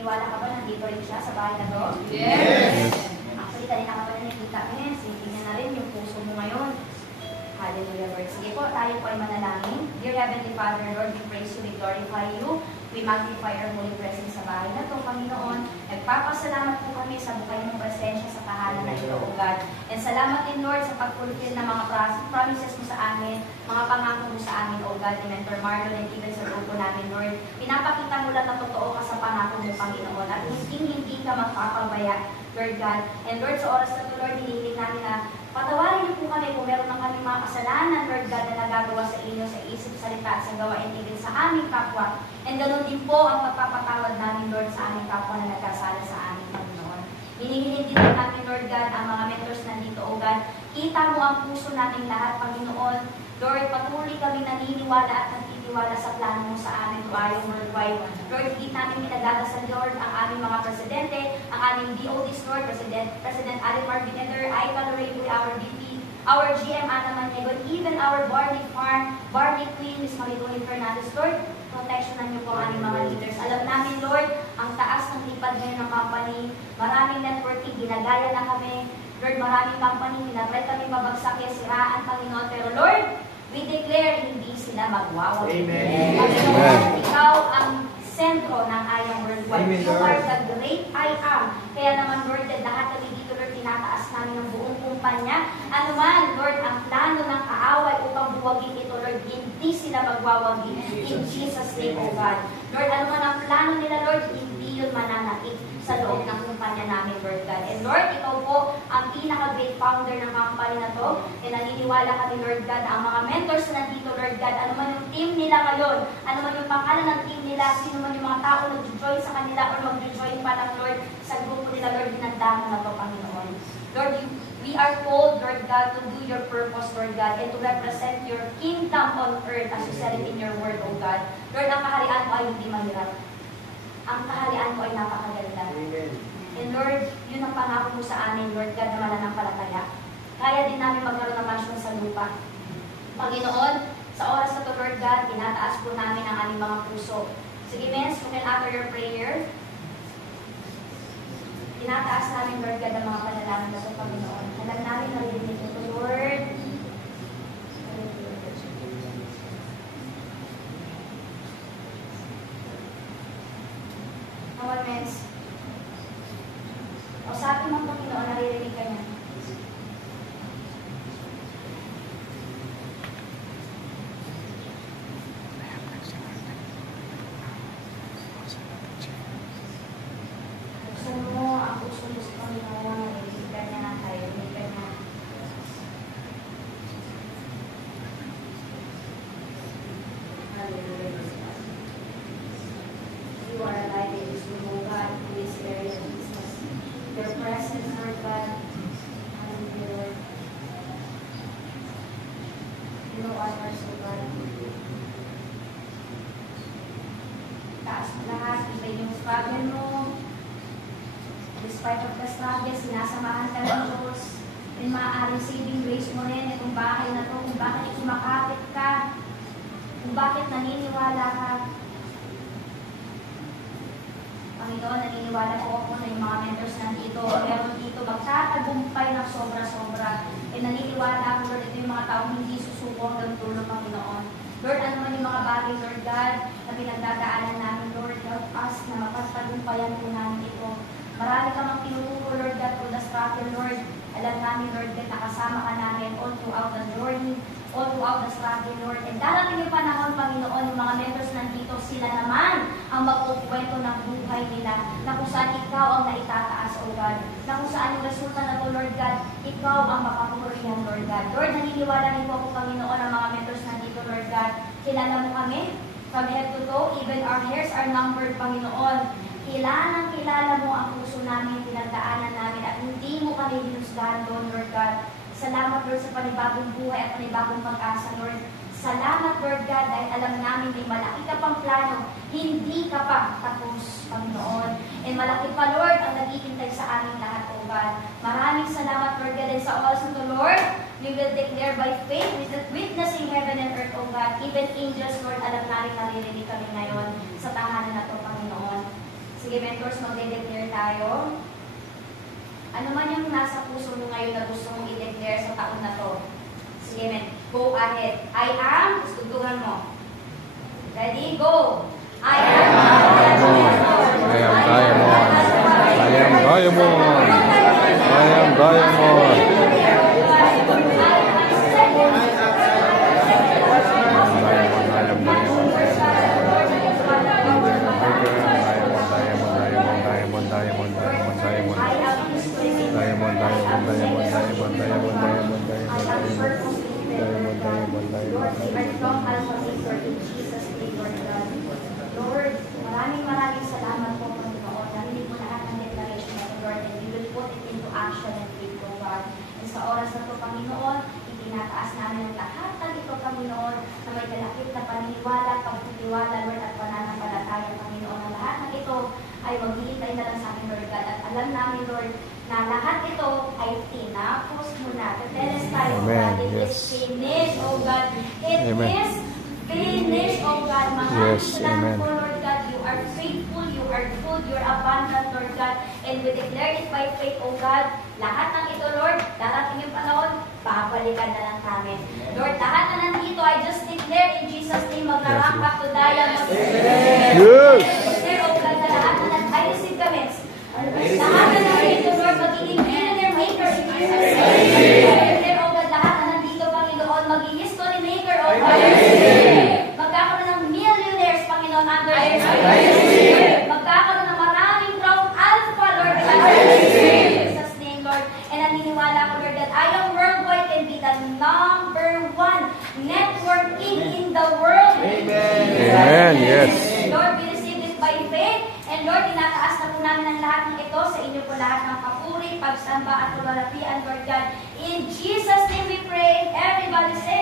Naniniwala ka ba nandito rin siya sa bahay na to? Yes! Actually, kanina ka pa na nakita, tingnan na rin yung puso mo ngayon. Hallelujah, Lord. Sige po, tayo po ay manalangin. Dear Heavenly Father, Lord, we praise you, we glorify you. We magnify your holy presence sa bahay na ito, Panginoon. Nagpapasalamat po kami sa bukay mong presensya sa tahanan na ito, O God. And salamat din, Lord, sa pag-fulfill ng mga promises mo sa amin, mga pangako mo sa amin, O God, ni Mentor Marlon, and even sa grupo namin, Lord. Pinapakita mo lang na totoo ka sa pangako mo, Panginoon, at hindi ka magpapabaya, Lord God. And Lord, sa oras na ito, Lord, hinihiling namin na patawarin niyo po kami kung meron ng kami mga kasalanan, Lord God, na nagagawa sa inyo, sa isip, salita, at sa gawain, even sa aming kapwa. And ganoon din po ang pagpapatawad namin, Lord, sa aming kapwa na nagkasala sa aming Panginoon. Hinihiling din namin, Lord God, ang mga mentors nandito, O God. Kita mo ang puso namin lahat, Panginoon. Lord, patuloy kami naniniwala at nagtitiwala sa plano mo sa amin, Tuayong Worldwide. Lord, higit namin pinagdadasal, Lord, ang aming mga presidente, ang aming DODs, Lord, President Alimar Bineder, Aika Loreto, our VP, our GM Ana Maniego, even our Barney Farm, Barney Queen, Ms. Maritoni Fernandez, Lord, protectionan niyo po ang aming mga leaders. Alam namin, Lord, ang taas ng lipad ngayon ng company, maraming networking, ginagaya na kami, Lord, maraming company, minatry kami mabagsak, siraan, Panginoon, pero Lord, we declare hindi sila magwawagi. Amen. Panginoon, ikaw ang sentro ng Ayang Worldwide. Amen, You Lord. are the great I am. Kaya naman, Lord, lahat kami dito, Lord, tinataas namin ng buong kumpanya. Ano man, Lord, ang plano ng kaaway upang buwagin ito, Lord, hindi sila magwawagi. In Jesus' name, O God. Lord, ano man ang plano nila, Lord, hindi yun mananakit sa loob ng kumpanya namin, Lord God. And Lord, ikaw po ang pinaka-great founder ng company na to. And naniniwala kami, Lord God, ang mga mentors na nandito, Lord God, ano man yung team nila ngayon, ano man yung pangalan ng team nila, sino man yung mga tao na nag-join sa kanila or mag-join pa lang, Lord, sa grupo nila, Lord, hinandaan na to, Panginoon. Lord, we are called, Lord God, to do your purpose, Lord God, and to represent your kingdom on earth, as you said it in your word, O God. Lord, ang kaharian mo ay hindi mahirap. Ang kaharian mo ay napakaganda. Amen. And Lord, yun ang pangako mo sa amin, Lord God, na mananampalataya. Kaya din namin magkaroon ng mansyon sa lupa. Panginoon, sa oras na to, Lord God, tinataas po namin ang aming mga puso. Sige, men, you can utter your prayer. Tinataas namin, Lord God, ang mga panalangin na sa Panginoon. Alam namin na rin ito, Lord. Our mens. O sa ating mga Panginoon, naririnig ka niya. Buksan mo ang puso mo sa Panginoon, naririnig ka niya, naririnig ka niya. Hallelujah. You are alive in this room, O God, in this area of business. Your presence, Lord God. Hallelujah, Lord. You know others, O God. Taas mo lahat, iba yung struggle mo. Despite of the struggle, sinasamahan ka ng Diyos. And maaaring saving grace mo rin itong bahay na to, kung bakit kumakapit ka, kung bakit naniniwala ka. Panginoon, naniniwala po ako na yung mga mentors nandito, meron dito magtatagumpay ng sobra-sobra. E naniniwala ako, Lord, ito yung mga taong hindi susuko hanggang dulo, Panginoon. Lord, ano man yung mga bagay, Lord God, na pinagdadaanan namin, Lord, help us na mapagtagumpayan po namin ito. Marami ka mang tinuturo, Lord God, through the struggle, Lord. Alam namin, Lord God, nakasama ka namin all throughout the journey, all throughout the struggle, Lord. And darating yung panahon, Panginoon, yung mga mentors nandito, sila naman ang magkukwento ng buhay nila, na kung saan ikaw ang naitataas, O God. Na kung saan yung resulta na to, Lord God, ikaw ang mapapurihan, Lord God. Lord, naniniwala rin po ako, Panginoon, ang mga mentors nandito, Lord God. Kilala mo kami, from head to toe, even our hairs are numbered, Panginoon. Kilala mo ang puso namin, pinagdaanan namin, at hindi mo kami hinusgahan doon, Lord God. Salamat, Lord, sa panibagong buhay at panibagong pag-asa, Lord. Salamat, Lord God, dahil alam namin may malaki ka pang plano, hindi ka pa tapos, Panginoon. And malaki pa, Lord, ang naghihintay sa aming lahat, O God. Maraming salamat, Lord God, and sa oras nito, Lord, we will declare by faith, witnessing heaven and earth, O God. Even angels, Lord, alam namin naririnig kami ngayon sa tahanan na to, Panginoon. Sige, mentors, magde-declare tayo. Ano man yung nasa puso mo ngayon na gusto mong i-declare sa taon na to. Sige, men. Go ahead. I am, tugtugan mo. Ready? Go! I am diamond. I am diamond. I am diamond. I am diamond. Lord, maraming salamat po, Panginoon. Narinig mo lahat ng declaration na Lord, and you will put it into action and faith, O God. And sa oras na ito, Panginoon, itinataas namin ang lahat ng ito, Panginoon, na may kalakip na paniniwala, pagtitiwala, Lord, at pananampalataya, Panginoon. Ang lahat ng ito ay maghihintay na lang sa amin, Lord God. At alam namin, Lord, na lahat ito ay tinapos mo na. Teteles tayo, O God. It is finished, O God. It is finished, O God. Maraming salamat po, Lord God. You are faithful, you are good, you are abundant, Lord God. And we declare it by faith, O God. Lahat ng ito, Lord, darating yung panahon, babalikan na lang namin. Lord, lahat na nandito, I just declare in Jesus' name, mag-ramp up to diamond. Yes! Declare, O God, na lahat na nandito, I receive comments. Lahat na nandito, Lord, magiging millionaire maker in Jesus' name. Declare, O God, lahat na nandito, Panginoon, magiging history maker, O God. Magkakaroon ng millionaires, Panginoon, under your name. Magkakaroon ng maraming crown alpha, Lord God. In Jesus' name, Lord. And naniniwala ko, Lord, that I am worldwide can be the #1 networking in the world. Amen. Yes. Lord, we receive this by faith. And Lord, tinataas na po namin ang lahat ng ito sa inyo po lahat ng papuri, pagsamba at paglalatian, Lord God. In Jesus' name we pray. Everybody say,